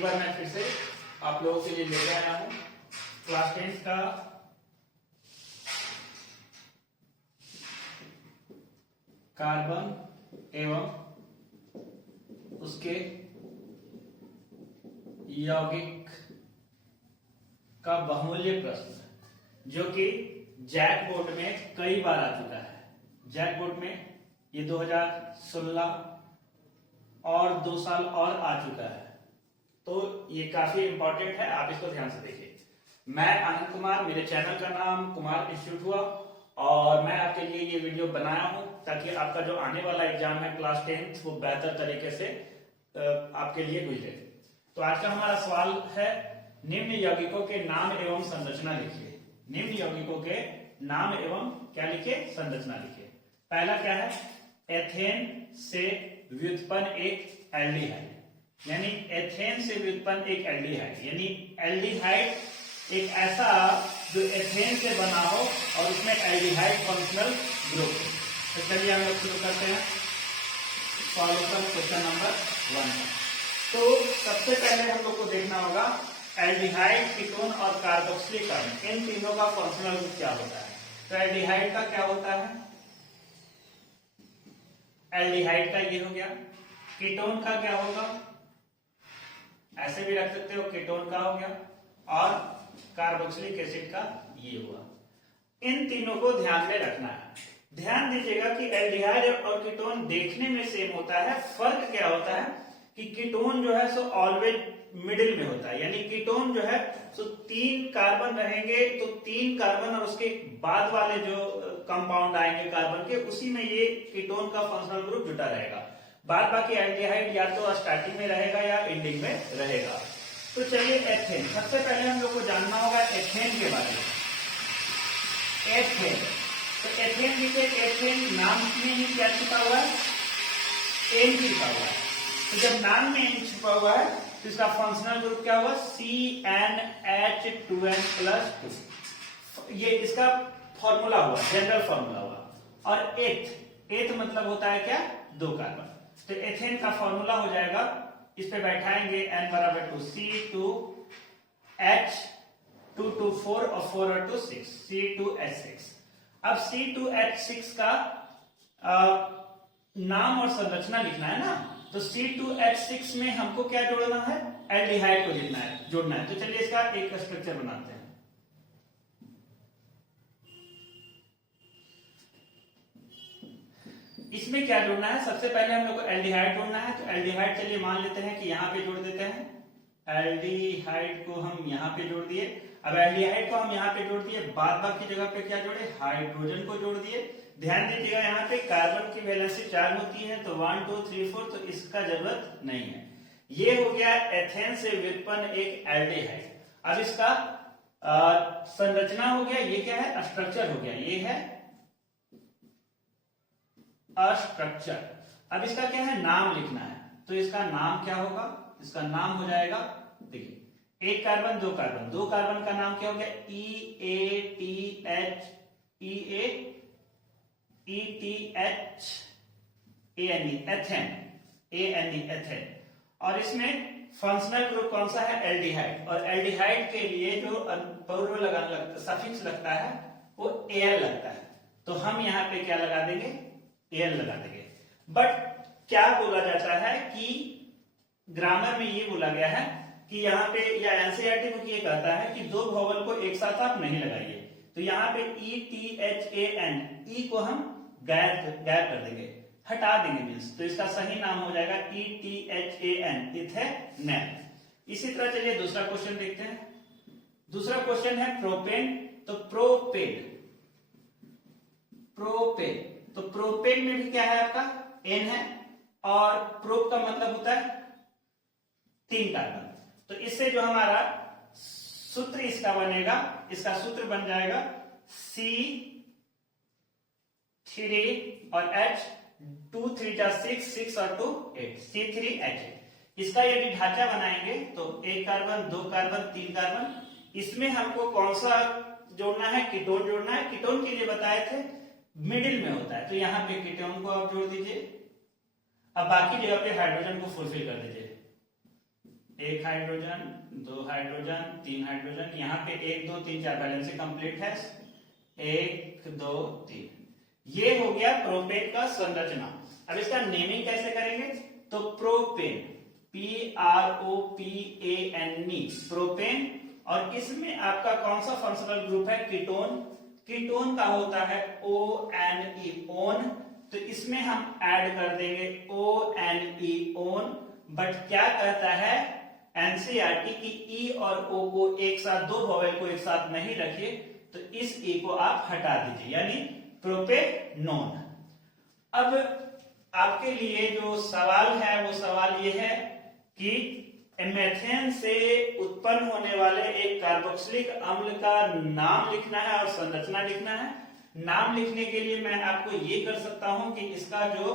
एक बार मैं फिर से आप लोगों के लिए लेकर आया हूं क्लास 10 का कार्बन एवं उसके यौगिक का बहुमूल्य प्रश्न, जो कि जैक बोर्ड में कई बार आ चुका है। जैक बोर्ड में ये 2016 और 2 साल और आ चुका है, तो ये काफी इंपॉर्टेंट है, आप इसको ध्यान से देखिए। मैं आनंद कुमार, मेरे चैनल का नाम कुमार इंस्टीट्यूट हुआ और मैं आपके लिए ये वीडियो बनाया हूं ताकि आपका जो आने वाला एग्जाम है क्लास 10 वो बेहतर तरीके से आपके लिए गुजरे। तो आज का हमारा सवाल है, निम्न यौगिकों के नाम एवं संरचना लिखिए। निम्न यौगिकों के नाम एवं क्या लिखे, संरचना लिखिए। पहला क्या है, एथेन से व्युत्पन्न एक एल्डिहाइड, यानी एथेन से व्युत्पन्न एक एल्डिहाइड, यानी एल्डिहाइड एक ऐसा जो एथेन से बना हो और उसमें एल्डिहाइड फंक्शनल ग्रुप है। तो चलिए हम लोग शुरू करते हैं सॉल्यूशन क्वेश्चन नंबर 1। तो सबसे पहले हम लोग को देखना होगा एल्डिहाइड, कीटोन और कार्बोक्सिलिक एसिड, इन तीनों का फंक्शनल ग्रुप क्या होता है। तो एल्डिहाइड का क्या होता है, एल्डिहाइड का ये हो गया। कीटोन का क्या होगा, ऐसे भी रख सकते हो, कीटोन का हो गया, और कार्बोक्सिलिक एसिड का ये हुआ। इन तीनों को ध्यान में रखना है। ध्यान दीजिएगा कि एल्डिहाइड और कीटोन देखने में सेम होता है, फर्क क्या होता है कि कीटोन जो है सो ऑलवेज मिडिल में होता है, यानी कीटोन जो है सो 3 कार्बन रहेंगे, तो 3 कार्बन और उसके बाद वाले जो कंपाउंड आएंगे कार्बन के, उसी में ये कीटोन का फंक्शनल ग्रुप जुटा रहेगा। बाद बाकी एल्डिहाइड या तो स्टार्टिंग में रहेगा या एंडिंग में रहेगा। तो चलिए एथेन, सबसे पहले हम लोग को जानना होगा एथेन के बारे में। एथेन, तो एथेन लिखे, एथेन नाम में ही क्या छिपा हुआ है, एन छिपा हुआ है। तो जब नाम में एन छिपा हुआ है तो इसका फंक्शनल ग्रुप क्या हुआ, CnH2n+2। ये इसका फॉर्मूला हुआ, जनरल फॉर्मूला हुआ। और एथ मतलब होता है क्या, 2 कार्बन। तो एथेन का फॉर्मूला हो जाएगा, इस पे बैठाएंगे n बराबर 2 C2H 2 2 4 और 4 और 2 6 C2H6। अब C2H6 का नाम और संरचना लिखना है ना, तो C2H6 में हमको क्या जोड़ना है, एल्डिहाइड को जोड़ना है। तो चलिए इसका एक स्ट्रक्चर बनाते हैं। इसमें क्या जोड़ना है, सबसे पहले हम लोग को एल्डिहाइड जोड़ना है। तो एल्डिहाइड चलिए मान लेते हैं कि यहाँ पे जोड़ देते हैं। एल्डिहाइड को हम यहाँ पे जोड़ दिए। अब एल्डिहाइड को हम यहाँ पे जोड़ दिए, बाद बाकी जगह पे क्या जोड़े, हाइड्रोजन को जोड़ दिए। ध्यान दीजिएगा यहाँ पे कार्बन की वैलेंसी चार्ज होती है, तो 1 2 3 4, तो इसका जरूरत नहीं है। ये हो गया एथेन से व्युत्पन्न एक एल्डिहाइड। अब इसका संरचना हो गया, ये क्या है, स्ट्रक्चर हो गया, ये है स्ट्रक्चर। अब इसका क्या है, नाम लिखना है। तो इसका नाम क्या होगा, इसका नाम हो जाएगा, देखिए 1 कार्बन 2 कार्बन, 2 कार्बन का नाम क्या हो गया, एथेन। और इसमें फंक्शनल ग्रुप कौन सा है, एल्डिहाइड। और एल्डिहाइड के लिए जो पूर्व सफिक्स लगता है वो एल लगता है, तो हम यहाँ पे क्या लगा देंगे, एल लगा देंगे। बट क्या बोला जाता है कि ग्रामर में ये बोला गया है कि यहाँ पे, या एनसीईआरटी बुक ये कहता है कि 2 वोवेल को एक साथ आप नहीं लगाइए। तो यहाँ पे ETHAN, ई को हम गायब कर देंगे, हटा देंगे मीन्स। तो इसका सही नाम हो जाएगा ETHAN, इथेनॉल। इसी तरह चलिए दूसरा क्वेश्चन देखते हैं। दूसरा क्वेश्चन है प्रोपेन। तो प्रोपेन, तो प्रोपेन में भी क्या है, आपका N है, और प्रोप का मतलब होता है 3 कार्बन। तो इससे जो हमारा सूत्र इसका बनेगा, इसका सूत्र बन जाएगा C3 और H, 2 3 जा 6, 6 और 2 8, C3H। इसका यदि ढांचा बनाएंगे तो 1 कार्बन 2 कार्बन 3 कार्बन, इसमें हमको कौन सा जोड़ना है, कीटोन जोड़ना है। कीटोन के लिए बताए थे मिडिल में होता है, तो यहाँ पे कीटोन को आप जोड़ दीजिए। अब बाकी जगह पे हाइड्रोजन को फुलफिल कर दीजिए। एक हाइड्रोजन, दो हाइड्रोजन, तीन हाइड्रोजन, यहाँ पे 1 2 3 4 बैलेंस कंप्लीट है। 1 2 3, ये हो गया प्रोपेन का संरचना। अब इसका नेमिंग कैसे करेंगे? तो प्रोपेन, PROPANE, प्रोपेन। और इसमें आपका कौन सा फंक्शनल ग्रुप है? कीटोन। कीटोन का होता है ONE, ओन। तो इसमें हम ऐड कर देंगे ONE, ओन। बट क्या कहता है एनसीईआरटी की ई और ओ को एक साथ, दो वोवेल को एक साथ नहीं रखिए, तो इस ई को आप हटा दीजिए, यानी प्रोपेनोन। अब आपके लिए जो सवाल है वो सवाल ये है कि मीथेन से उत्पन्न होने वाले एक कार्बोक्सिलिक अम्ल का नाम लिखना है और संरचना लिखना है। नाम लिखने के लिए मैं आपको ये कर सकता हूं कि इसका जो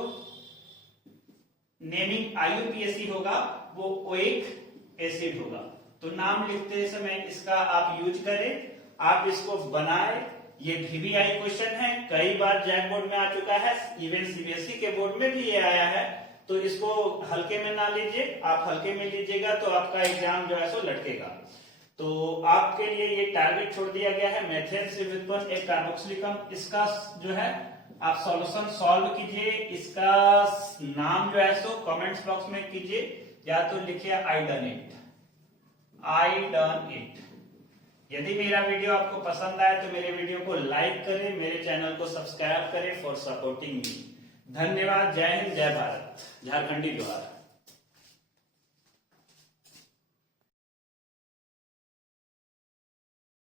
नेमिंग IUPAC होगा वो ओइक एसिड होगा। तो नाम लिखते समय इसका आप यूज करें, आप इसको बनाए। ये VVI क्वेश्चन है, कई बार जैक बोर्ड में आ चुका है, इवन CBSE के बोर्ड में भी ये आया है। तो इसको हल्के में ना लीजिए, आप हल्के में लीजिएगा तो आपका एग्जाम जो है सो लटकेगा। तो आपके लिए ये टारगेट छोड़ दिया गया है, मीथेन से उत्पन्न एक कार्बोक्सिलिक अम्ल। इसका जो है आप सॉल्यूशन सॉल्व कीजिए, इसका नाम जो है सो कमेंट्स बॉक्स में कीजिए, या तो लिखिए आई डन इट। यदि मेरा वीडियो आपको पसंद आए तो मेरे वीडियो को लाइक करें, मेरे चैनल को सब्सक्राइब करें फॉर सपोर्टिंग मी। धन्यवाद। जय हिंद, जय भारत, झारखंडी जोहार।